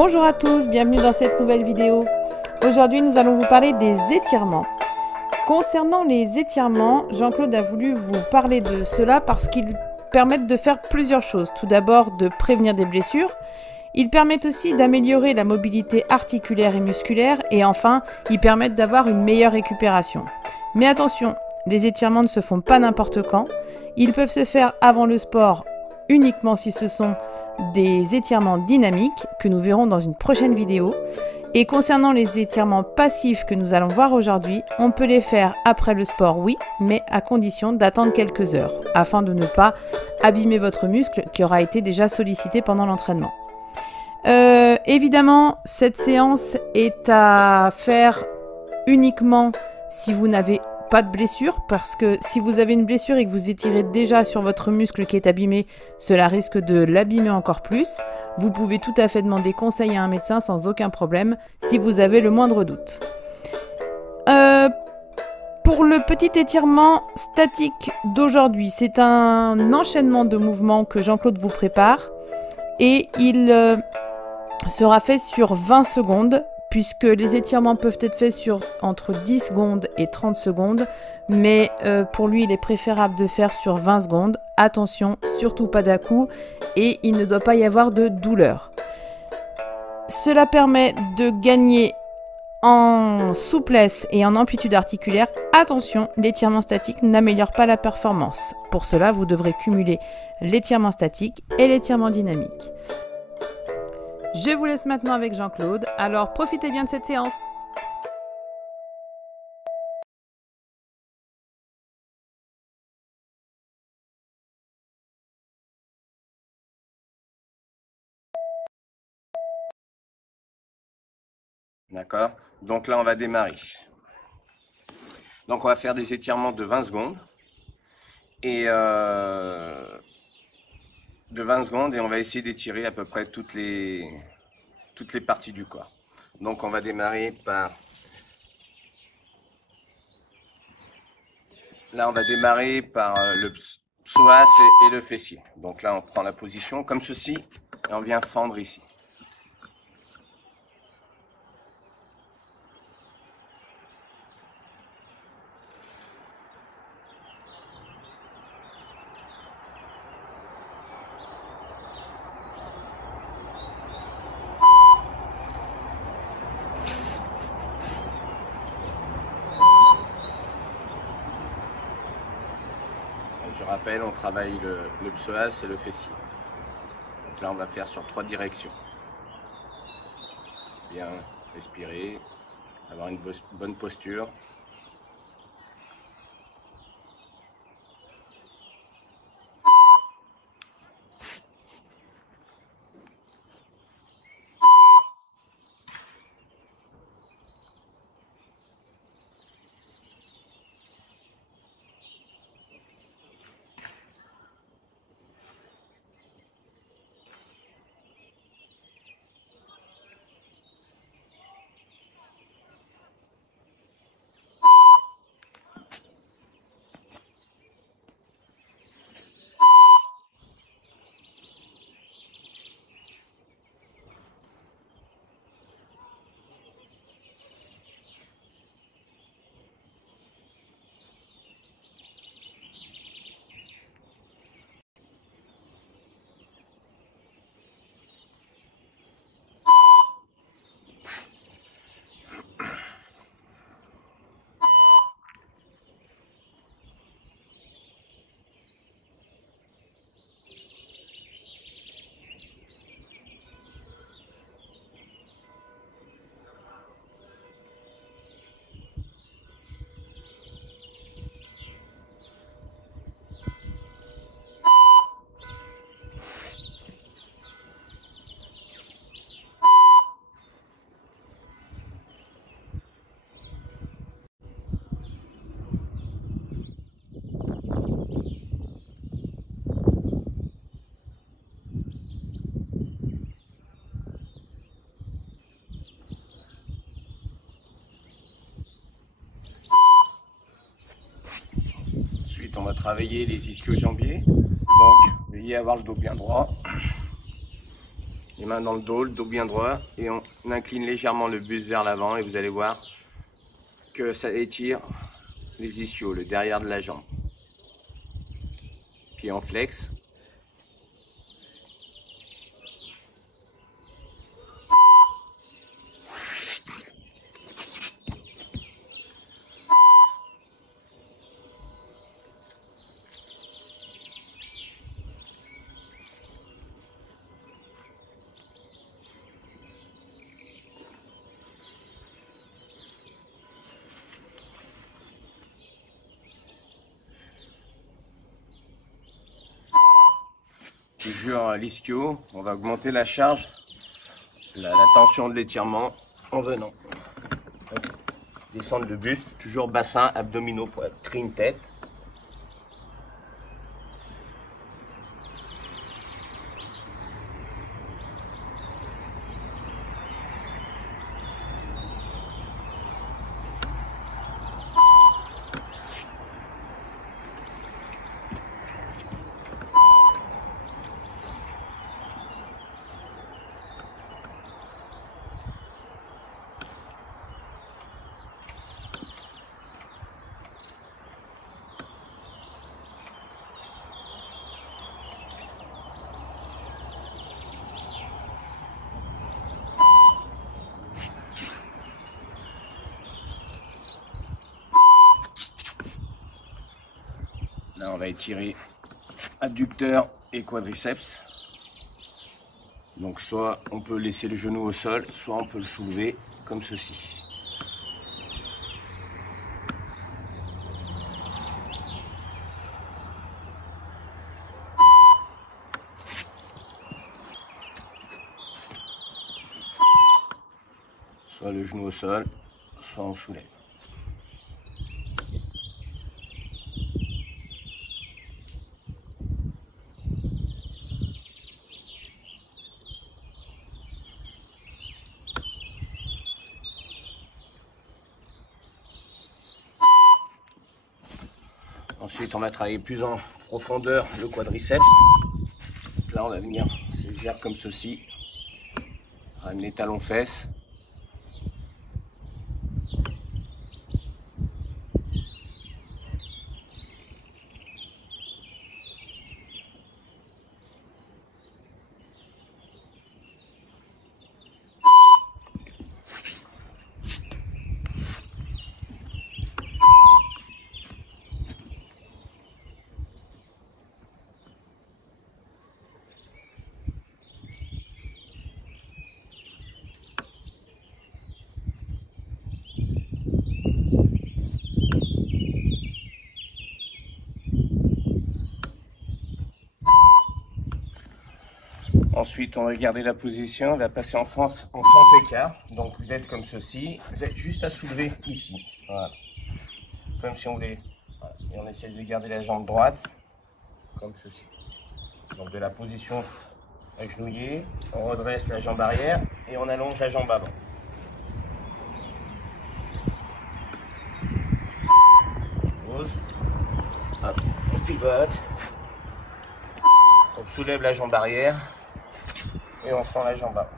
Bonjour à tous, bienvenue dans cette nouvelle vidéo. Aujourd'hui, nous allons vous parler des étirements. Concernant les étirements, Jean-Claude a voulu vous parler de cela parce qu'ils permettent de faire plusieurs choses. Tout d'abord, de prévenir des blessures. Ils permettent aussi d'améliorer la mobilité articulaire et musculaire. Et enfin, ils permettent d'avoir une meilleure récupération. Mais attention, les étirements ne se font pas n'importe quand. Ils peuvent se faire avant le sport uniquement si ce sont des étirements dynamiques que nous verrons dans une prochaine vidéo. Et concernant les étirements passifs que nous allons voir aujourd'hui, on peut les faire après le sport, oui, mais à condition d'attendre quelques heures, afin de ne pas abîmer votre muscle qui aura été déjà sollicité pendant l'entraînement. Évidemment, cette séance est à faire uniquement si vous n'avez pas de blessure, parce que si vous avez une blessure et que vous étirez déjà sur votre muscle qui est abîmé, cela risque de l'abîmer encore plus. Vous pouvez tout à fait demander conseil à un médecin sans aucun problème si vous avez le moindre doute. Pour le petit étirement statique d'aujourd'hui, c'est un enchaînement de mouvements que Jean-Claude vous prépare et il sera fait sur 20 secondes. Puisque les étirements peuvent être faits sur entre 10 secondes et 30 secondes, mais pour lui, il est préférable de faire sur 20 secondes. Attention, surtout pas d'à-coups, et il ne doit pas y avoir de douleur. Cela permet de gagner en souplesse et en amplitude articulaire. Attention, l'étirement statique n'améliore pas la performance. Pour cela, vous devrez cumuler l'étirement statique et l'étirement dynamique. Je vous laisse maintenant avec Jean-Claude, alors profitez bien de cette séance. D'accord, donc là on va démarrer. Donc on va faire des étirements de 20 secondes. Et on va essayer d'étirer à peu près toutes les parties du corps. Donc on va démarrer par... Là on va démarrer par le psoas et le fessier. Donc là on prend la position comme ceci et on vient fendre ici. Je rappelle, on travaille le psoas et le fessier. Donc là, on va faire sur 3 directions. Bien respirer, avoir une bonne posture. Ensuite, on va travailler les ischio-jambiers. Donc, veillez à avoir le dos bien droit. Les mains dans le dos bien droit, et on incline légèrement le buste vers l'avant et vous allez voir que ça étire les ischios, le derrière de la jambe. Puis on flex. Toujours l'ischio, on va augmenter la charge, la tension de l'étirement en venant descendre le buste, toujours bassin, abdominaux pour créer une tête. Là, on va étirer adducteur et quadriceps. Donc, soit on peut laisser le genou au sol, soit on peut le soulever comme ceci. Soit le genou au sol, soit on soulève. Ensuite, on va travailler plus en profondeur le quadriceps. Là, on va venir saisir comme ceci. Ramener talons-fesses. Ensuite, on va garder la position, on va passer en fente écart. Donc, vous êtes comme ceci. Vous êtes juste à soulever ici. Voilà. Comme si on voulait. Voilà. Et on essaie de garder la jambe droite, comme ceci. Donc, de la position agenouillée, on redresse la jambe arrière et on allonge la jambe avant. Pause. Hop. On pivote. On soulève la jambe arrière. Et on sent la jambe avant.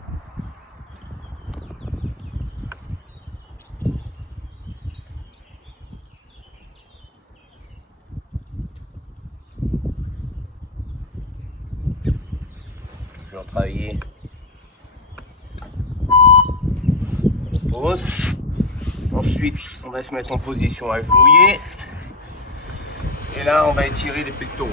Toujours travailler. Pause. Ensuite, on va se mettre en position agenouillée. Et là, on va étirer les pectoraux.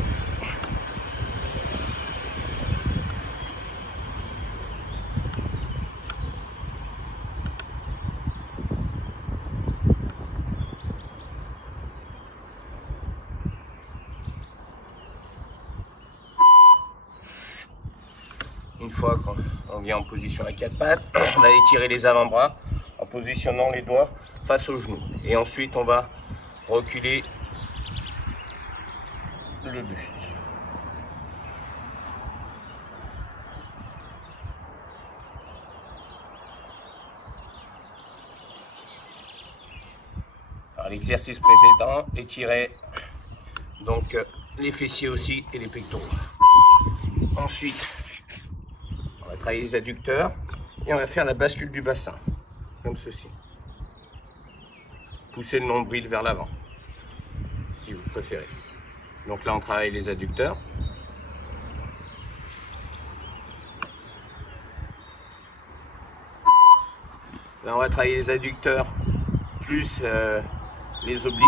Une fois qu'on vient en position à quatre pattes, on va étirer les avant-bras en positionnant les doigts face aux genoux. Et ensuite, on va reculer le buste. Alors, l'exercice précédent, étirer donc les fessiers aussi et les pectoraux. Ensuite, on va travailler les adducteurs et on va faire la bascule du bassin, comme ceci. Pousser le nombril vers l'avant, si vous préférez. Donc là, on travaille les adducteurs. Là, on va travailler les adducteurs plus les obliques.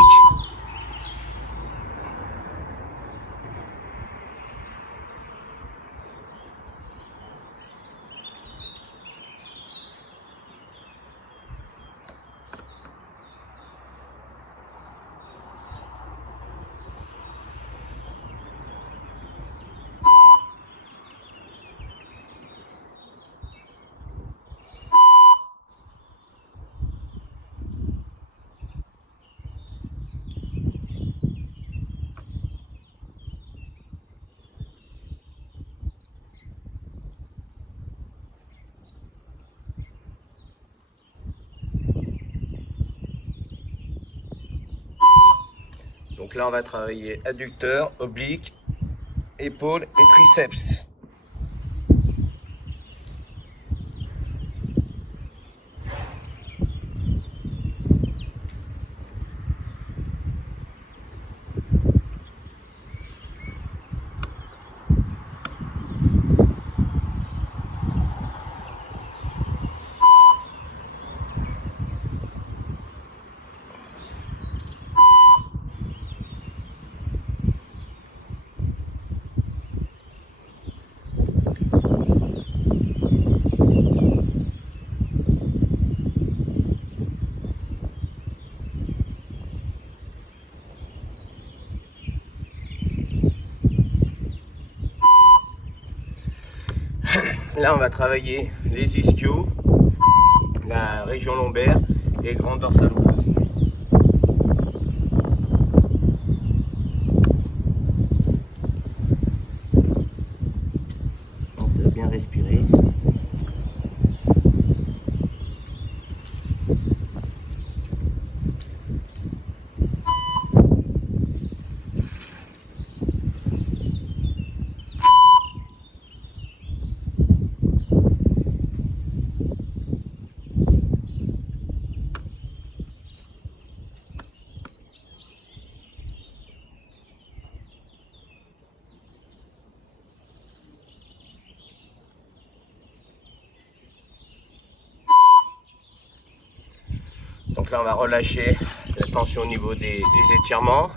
Donc là, on va travailler adducteurs, obliques, épaules et triceps. Là, on va travailler les ischios, la région lombaire et grand dorsal opposé. On va bien respirer. Donc là, on va relâcher la tension au niveau des étirements.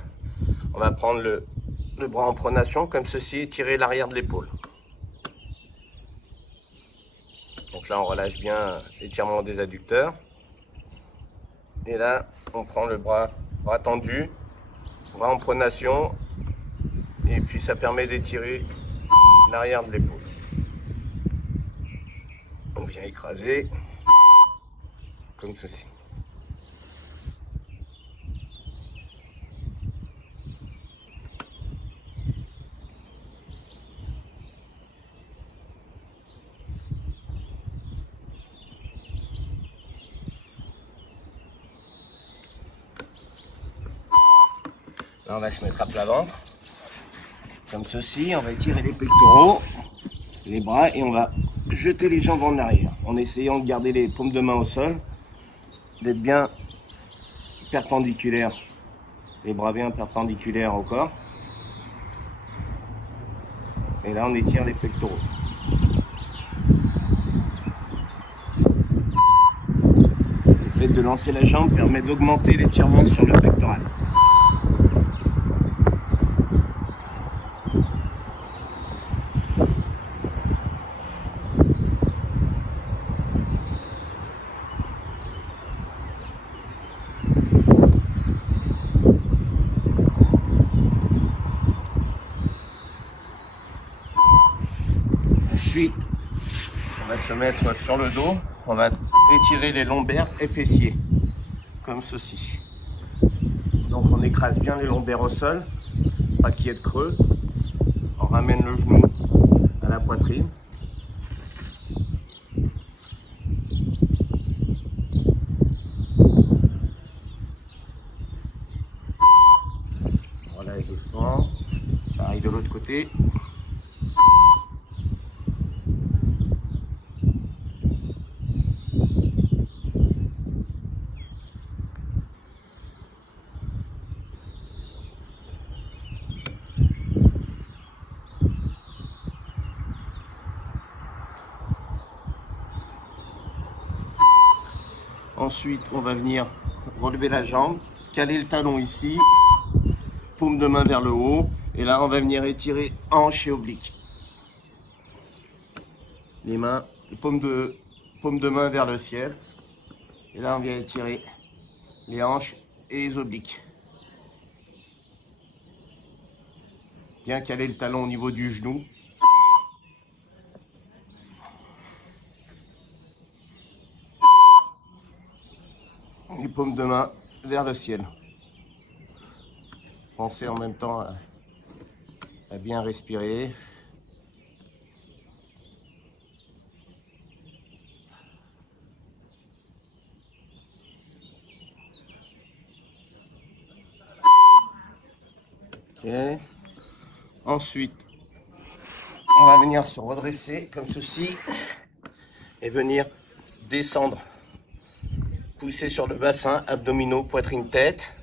On va prendre le bras en pronation comme ceci et tirer l'arrière de l'épaule. Donc là, on relâche bien l'étirement des adducteurs. Et là, on prend le bras tendu, bras en pronation. Et puis, ça permet d'étirer l'arrière de l'épaule. On vient écraser comme ceci. Là, on va se mettre à plat ventre, comme ceci. On va étirer les pectoraux, les bras et on va jeter les jambes en arrière en essayant de garder les paumes de main au sol, d'être bien perpendiculaires, les bras bien perpendiculaires au corps. Et là, on étire les pectoraux. Le fait de lancer la jambe permet d'augmenter l'étirement sur le pectoral. Ensuite, on va se mettre sur le dos, on va étirer les lombaires et fessiers, comme ceci. Donc on écrase bien les lombaires au sol, pas qu'il y ait de creux. On ramène le genou à la poitrine. Voilà, doucement. Pareil de l'autre côté. Ensuite, on va venir relever la jambe, caler le talon ici, paume de main vers le haut. Et là, on va venir étirer hanche et oblique. Les mains, paume de main vers le ciel. Et là, on vient étirer les hanches et les obliques. Bien caler le talon au niveau du genou. Et paume de main vers le ciel. Pensez en même temps à bien respirer. Ok. Ensuite, on va venir se redresser comme ceci et venir descendre. Pousser sur le bassin, abdominaux, poitrine, tête.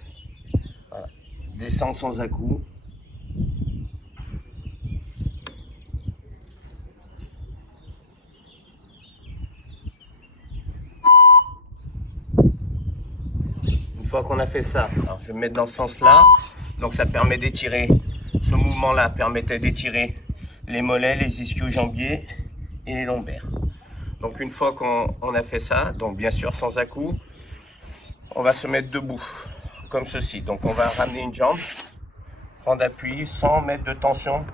Voilà. Descendre sans à-coups. Une fois qu'on a fait ça, alors je vais me mettre dans ce sens-là. Donc ça permet d'étirer, ce mouvement-là permettait d'étirer les mollets, les ischio-jambiers et les lombaires. Donc une fois qu'on a fait ça, donc bien sûr sans à-coups, on va se mettre debout, comme ceci. Donc on va ramener une jambe, prendre appui sans mettre de tension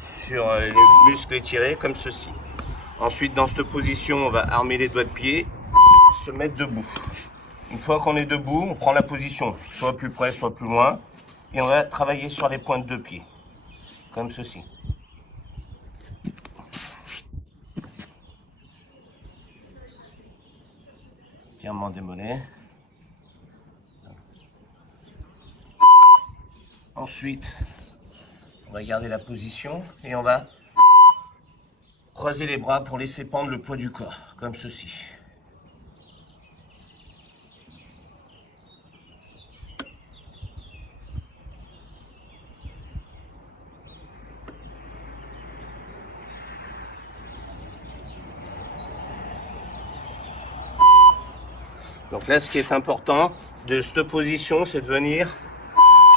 sur les muscles étirés, comme ceci. Ensuite, dans cette position, on va armer les doigts de pied, se mettre debout. Une fois qu'on est debout, on prend la position, soit plus près, soit plus loin, et on va travailler sur les pointes de pied, comme ceci. Étirement des mollets. Ensuite, on va garder la position et on va croiser les bras pour laisser pendre le poids du corps, comme ceci. Donc là, ce qui est important de cette position, c'est de venir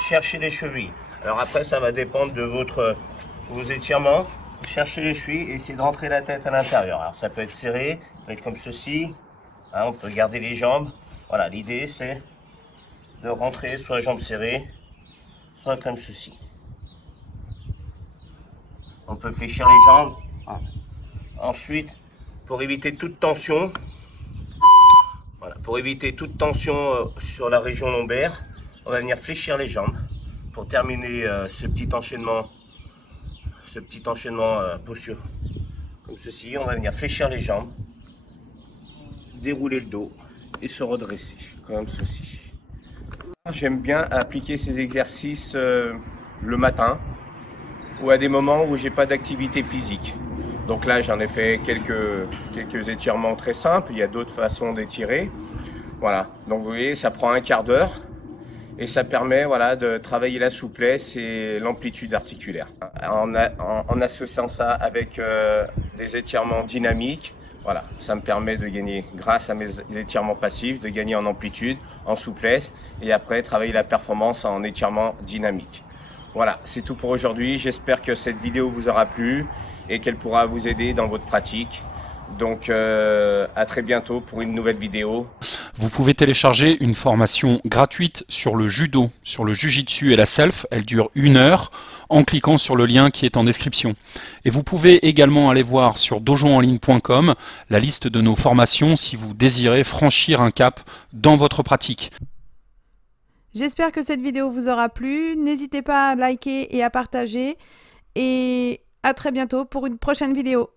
chercher les chevilles. Alors après, ça va dépendre de vos étirements. Cherchez les chevilles et essayez de rentrer la tête à l'intérieur. Alors ça peut être serré, ça peut être comme ceci. Hein, on peut garder les jambes. Voilà, l'idée c'est de rentrer soit jambes serrées, soit comme ceci. On peut fléchir les jambes. Ensuite, pour éviter toute tension, sur la région lombaire, on va venir fléchir les jambes pour terminer ce petit enchaînement posture. Comme ceci, on va venir fléchir les jambes, dérouler le dos et se redresser comme ceci. J'aime bien appliquer ces exercices le matin ou à des moments où j'ai pas d'activité physique. Donc là, j'en ai fait quelques étirements très simples. Il y a d'autres façons d'étirer. Voilà. Donc vous voyez, ça prend un quart d'heure et ça permet de travailler la souplesse et l'amplitude articulaire. En associant ça avec des étirements dynamiques, voilà, ça me permet de gagner, grâce à mes étirements passifs, de gagner en amplitude, en souplesse et après travailler la performance en étirement dynamique. Voilà, c'est tout pour aujourd'hui. J'espère que cette vidéo vous aura plu et qu'elle pourra vous aider dans votre pratique. Donc à très bientôt pour une nouvelle vidéo. Vous pouvez télécharger une formation gratuite sur le judo, sur le jujitsu et la self. Elle dure 1 heure en cliquant sur le lien qui est en description. Et vous pouvez également aller voir sur dojoenligne.com la liste de nos formations si vous désirez franchir un cap dans votre pratique. J'espère que cette vidéo vous aura plu. N'hésitez pas à liker et à partager. Et à très bientôt pour une prochaine vidéo.